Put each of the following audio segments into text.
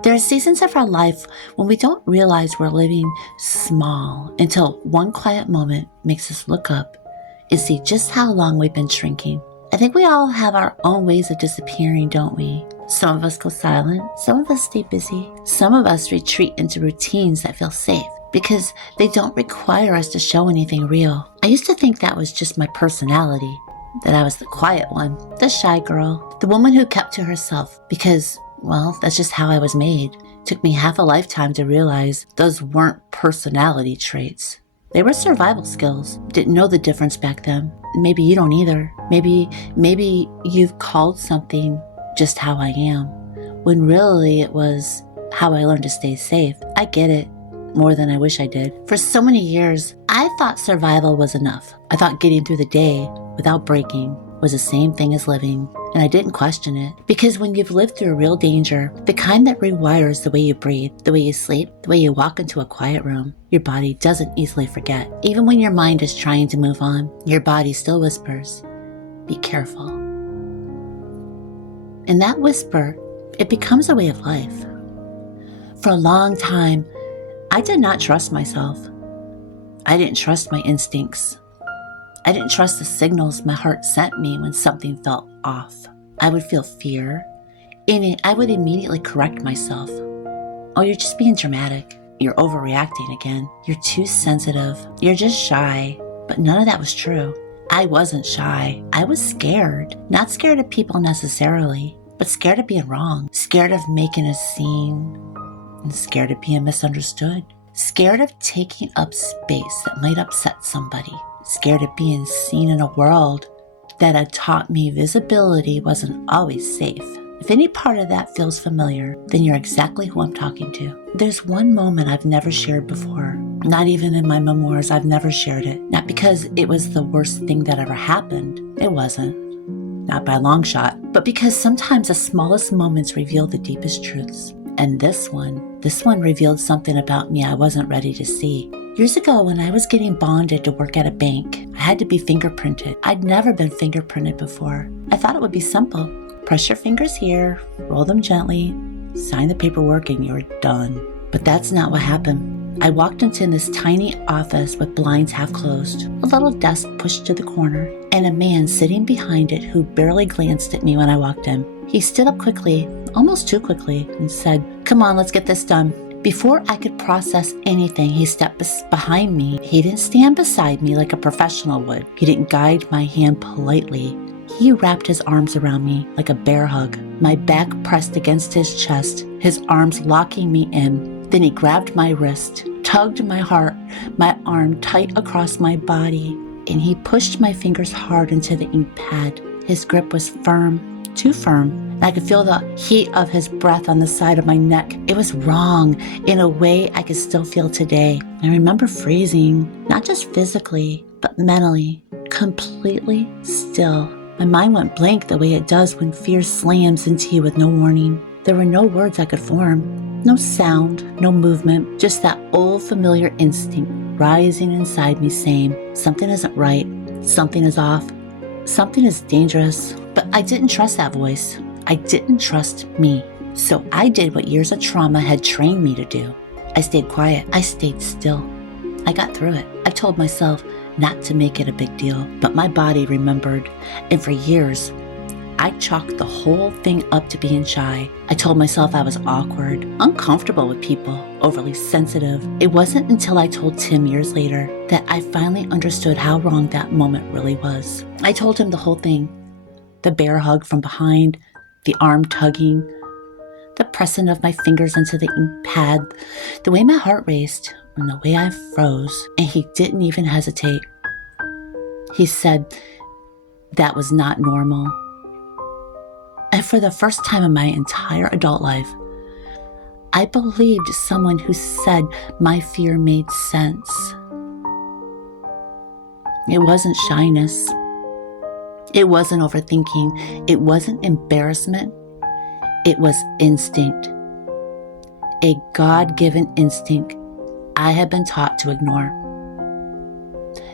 There are seasons of our life when we don't realize we're living small until one quiet moment makes us look up and see just how long we've been shrinking. I think we all have our own ways of disappearing, don't we? Some of us go silent, some of us stay busy, some of us retreat into routines that feel safe because they don't require us to show anything real. I used to think that was just my personality, that I was the quiet one, the shy girl, the woman who kept to herself because, well, that's just how I was made. It took me half a lifetime to realize those weren't personality traits. They were survival skills. Didn't know the difference back then. Maybe you don't either. Maybe you've called something just how I am, when really it was how I learned to stay safe. I get it more than I wish I did. For so many years, I thought survival was enough. I thought getting through the day without breaking was the same thing as living, and I didn't question it. Because when you've lived through real danger, the kind that rewires the way you breathe, the way you sleep, the way you walk into a quiet room, your body doesn't easily forget. Even when your mind is trying to move on, your body still whispers, "Be careful." And that whisper, it becomes a way of life. For a long time, I did not trust myself. I didn't trust my instincts. I didn't trust the signals my heart sent me when something felt off. I would feel fear, and I would immediately correct myself. "Oh, you're just being dramatic. You're overreacting again. You're too sensitive. You're just shy." But none of that was true. I wasn't shy. I was scared. Not scared of people necessarily, but scared of being wrong. Scared of making a scene, and scared of being misunderstood. Scared of taking up space that might upset somebody. Scared of being seen in a world that had taught me visibility wasn't always safe. If any part of that feels familiar, then you're exactly who I'm talking to. There's one moment I've never shared before. Not even in my memoirs, I've never shared it. Not because it was the worst thing that ever happened. It wasn't. Not by a long shot. But because sometimes the smallest moments reveal the deepest truths. And this one revealed something about me I wasn't ready to see. Years ago, when I was getting bonded to work at a bank, I had to be fingerprinted. I'd never been fingerprinted before. I thought it would be simple. Press your fingers here, roll them gently, sign the paperwork, and you're done. But that's not what happened. I walked into this tiny office with blinds half closed, a little desk pushed to the corner, and a man sitting behind it who barely glanced at me when I walked in. He stood up quickly, almost too quickly, and said, "Come on, let's get this done." Before I could process anything, he stepped behind me. He didn't stand beside me like a professional would. He didn't guide my hand politely. He wrapped his arms around me like a bear hug, my back pressed against his chest, his arms locking me in. Then he grabbed my wrist, tugged my arm tight across my body, and he pushed my fingers hard into the ink pad. His grip was firm, too firm, and I could feel the heat of his breath on the side of my neck. It was wrong in a way I could still feel today. I remember freezing, not just physically, but mentally, completely still. My mind went blank the way it does when fear slams into you with no warning. There were no words I could form, no sound, no movement, just that old familiar instinct rising inside me saying, something isn't right, something is off, something is dangerous. But I didn't trust that voice. I didn't trust me. So I did what years of trauma had trained me to do. I stayed quiet. I stayed still. I got through it. I told myself not to make it a big deal, but my body remembered. And for years, I chalked the whole thing up to being shy. I told myself I was awkward, uncomfortable with people, overly sensitive. It wasn't until I told Tim years later that I finally understood how wrong that moment really was. I told him the whole thing. The bear hug from behind, the arm tugging, the pressing of my fingers into the ink pad, the way my heart raced, and the way I froze. And he didn't even hesitate. He said that was not normal. And for the first time in my entire adult life, I believed someone who said my fear made sense. It wasn't shyness. It wasn't overthinking. It wasn't embarrassment. It was instinct. A God-given instinct I had been taught to ignore.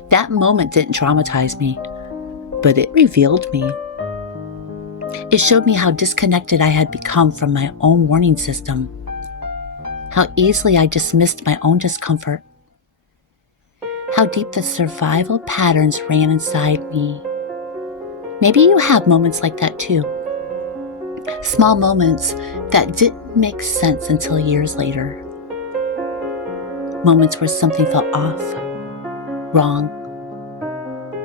That moment didn't traumatize me, but it revealed me. It showed me how disconnected I had become from my own warning system. how easily I dismissed my own discomfort, how deep the survival patterns ran inside me. Maybe you have moments like that too. Small moments that didn't make sense until years later. Moments where something felt off, wrong,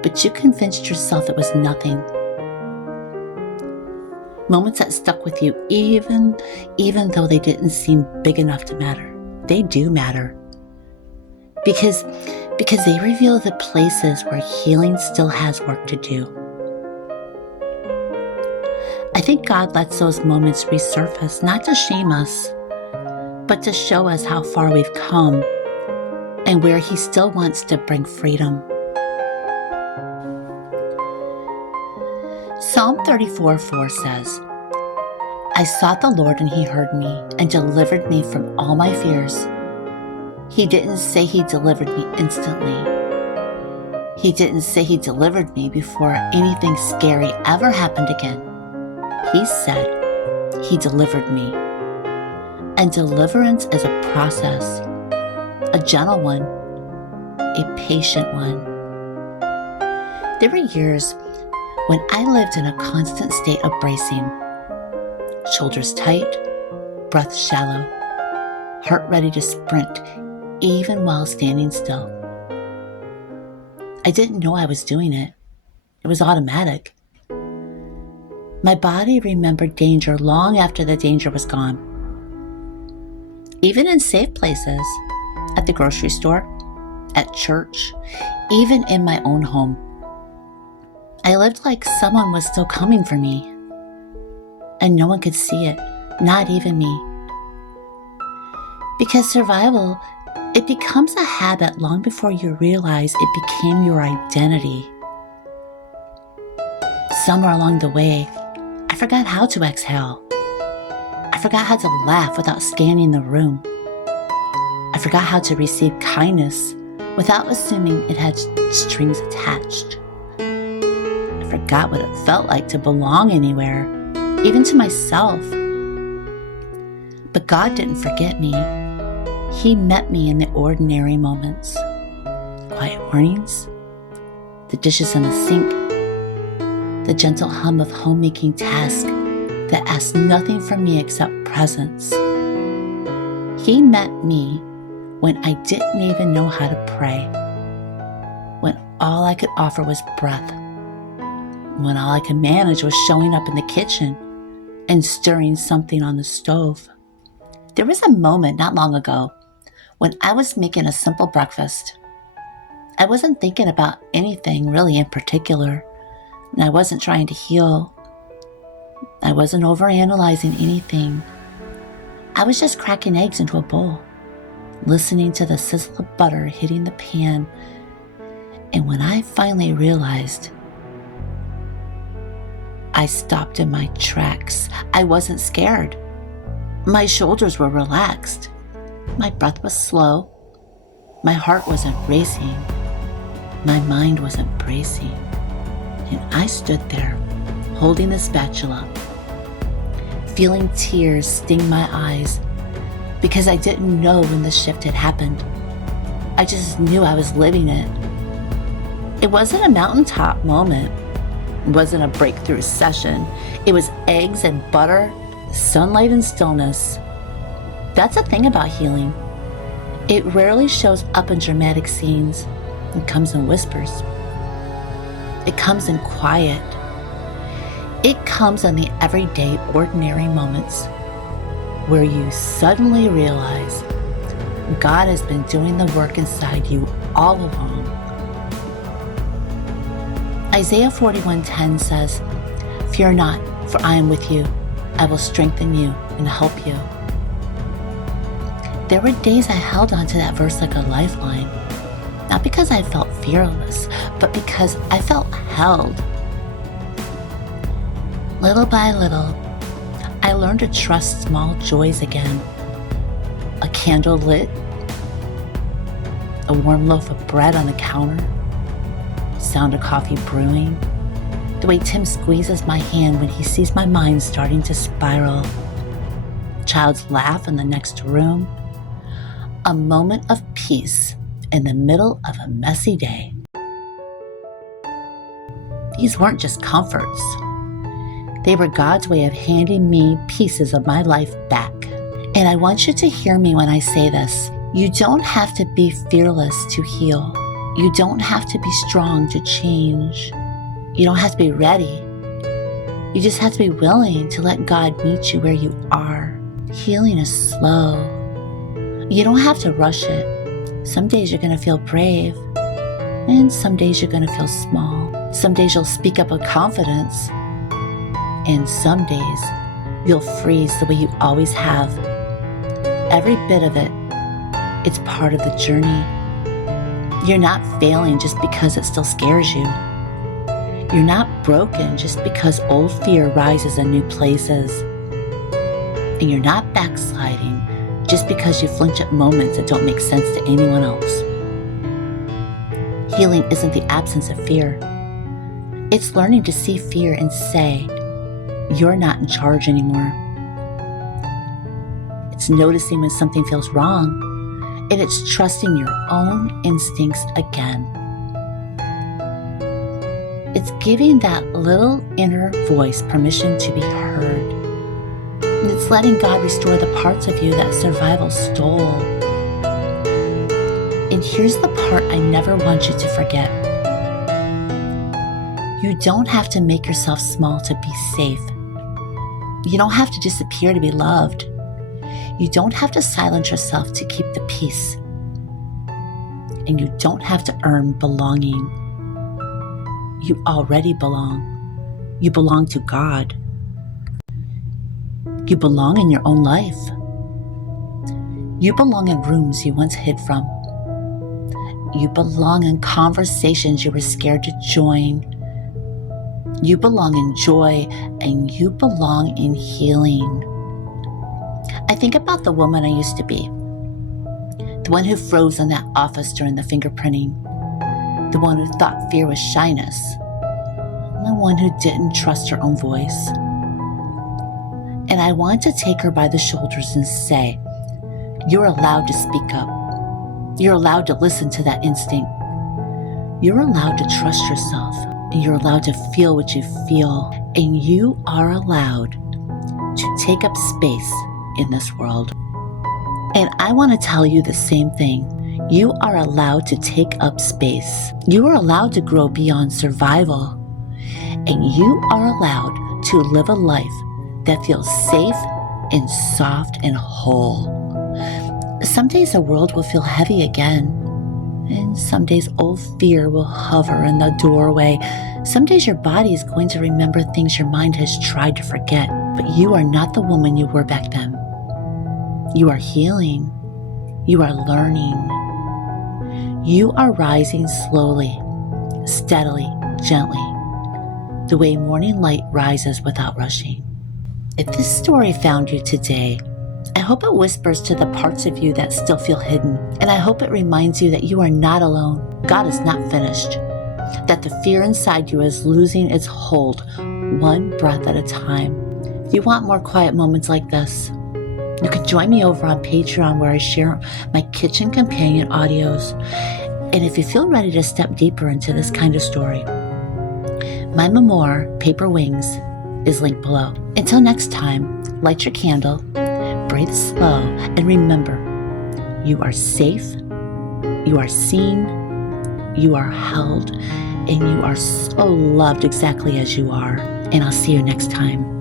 but you convinced yourself it was nothing. Moments that stuck with you even though they didn't seem big enough to matter. They do matter. Because they reveal the places where healing still has work to do. I think God lets those moments resurface, not to shame us, but to show us how far we've come and where He still wants to bring freedom. Psalm 34:4 says, I sought the Lord and He heard me and delivered me from all my fears. He didn't say He delivered me instantly. He didn't say He delivered me before anything scary ever happened again. He said He delivered me. And deliverance is a process, a gentle one, a patient one. There were years when I lived in a constant state of bracing, shoulders tight, breath shallow, heart ready to sprint, even while standing still. I didn't know I was doing it. It was automatic. My body remembered danger long after the danger was gone. Even in safe places, at the grocery store, at church, even in my own home, I lived like someone was still coming for me. And no one could see it, not even me. Because survival, it becomes a habit long before you realize it became your identity. Somewhere along the way, I forgot how to exhale. I forgot how to laugh without scanning the room. I forgot how to receive kindness without assuming it had strings attached. I forgot what it felt like to belong anywhere, even to myself. But God didn't forget me. He met me in the ordinary moments. Quiet mornings, the dishes in the sink, the gentle hum of homemaking tasks that asked nothing from me except presence. He met me when I didn't even know how to pray, when all I could offer was breath, when all I could manage was showing up in the kitchen and stirring something on the stove. There was a moment not long ago when I was making a simple breakfast. I wasn't thinking about anything really in particular, and I wasn't trying to heal. I wasn't overanalyzing anything. I was just cracking eggs into a bowl, listening to the sizzle of butter hitting the pan. And when I finally realized, I stopped in my tracks. I wasn't scared. My shoulders were relaxed. My breath was slow. My heart wasn't racing. My mind wasn't bracing. And I stood there, holding the spatula, feeling tears sting my eyes because I didn't know when the shift had happened. I just knew I was living it. It wasn't a mountaintop moment. It wasn't a breakthrough session. It was eggs and butter, sunlight and stillness. That's the thing about healing. It rarely shows up in dramatic scenes. It comes in whispers. It comes in quiet. It comes in the everyday, ordinary moments where you suddenly realize God has been doing the work inside you all along. Isaiah 41:10 says, "Fear not, for I am with you. I will strengthen you and help you." There were days I held on to that verse like a lifeline, not because I felt fearless, but because I felt held. Little by little, I learned to trust small joys again. A candle lit, a warm loaf of bread on the counter, sound of coffee brewing, the way Tim squeezes my hand when he sees my mind starting to spiral, a child's laugh in the next room, a moment of peace in the middle of a messy day. These weren't just comforts. They were God's way of handing me pieces of my life back. And I want you to hear me when I say this. You don't have to be fearless to heal. You don't have to be strong to change. You don't have to be ready. You just have to be willing to let God meet you where you are. Healing is slow. You don't have to rush it. Some days you're going to feel brave, and some days you're going to feel small. Some days you'll speak up with confidence, and some days you'll freeze the way you always have. Every bit of it, it's part of the journey. You're not failing just because it still scares you. You're not broken just because old fear rises in new places. And you're not backsliding just because you flinch at moments that don't make sense to anyone else. Healing isn't the absence of fear. It's learning to see fear and say, you're not in charge anymore. It's noticing when something feels wrong, and it's trusting your own instincts again. It's giving that little inner voice permission to be heard. And it's letting God restore the parts of you that survival stole. And here's the part I never want you to forget. You don't have to make yourself small to be safe. You don't have to disappear to be loved. You don't have to silence yourself to keep the peace. And you don't have to earn belonging. You already belong. You belong to God. You belong in your own life. You belong in rooms you once hid from. You belong in conversations you were scared to join. You belong in joy, and you belong in healing. I think about the woman I used to be. The one who froze in that office during the fingerprinting. The one who thought fear was shyness. The one who didn't trust her own voice. And I want to take her by the shoulders and say, you're allowed to speak up. You're allowed to listen to that instinct. You're allowed to trust yourself. And you're allowed to feel what you feel. And you are allowed to take up space in this world. And I want to tell you the same thing. You are allowed to take up space. You are allowed to grow beyond survival. And you are allowed to live a life that feels safe and soft and whole. Some days the world will feel heavy again. And some days old fear will hover in the doorway. Some days your body is going to remember things your mind has tried to forget. But you are not the woman you were back then. You are healing. You are learning. You are rising slowly, steadily, gently, the way morning light rises without rushing. If this story found you today, I hope it whispers to the parts of you that still feel hidden, and I hope it reminds you that you are not alone. God is not finished, that the fear inside you is losing its hold, one breath at a time. If you want more quiet moments like this, you can join me over on Patreon, where I share my kitchen companion audios. And if you feel ready to step deeper into this kind of story, my memoir, Paper Wings, is linked below. Until next time, light your candle, breathe slow, and remember, you are safe, you are seen, you are held, and you are so loved exactly as you are. And I'll see you next time.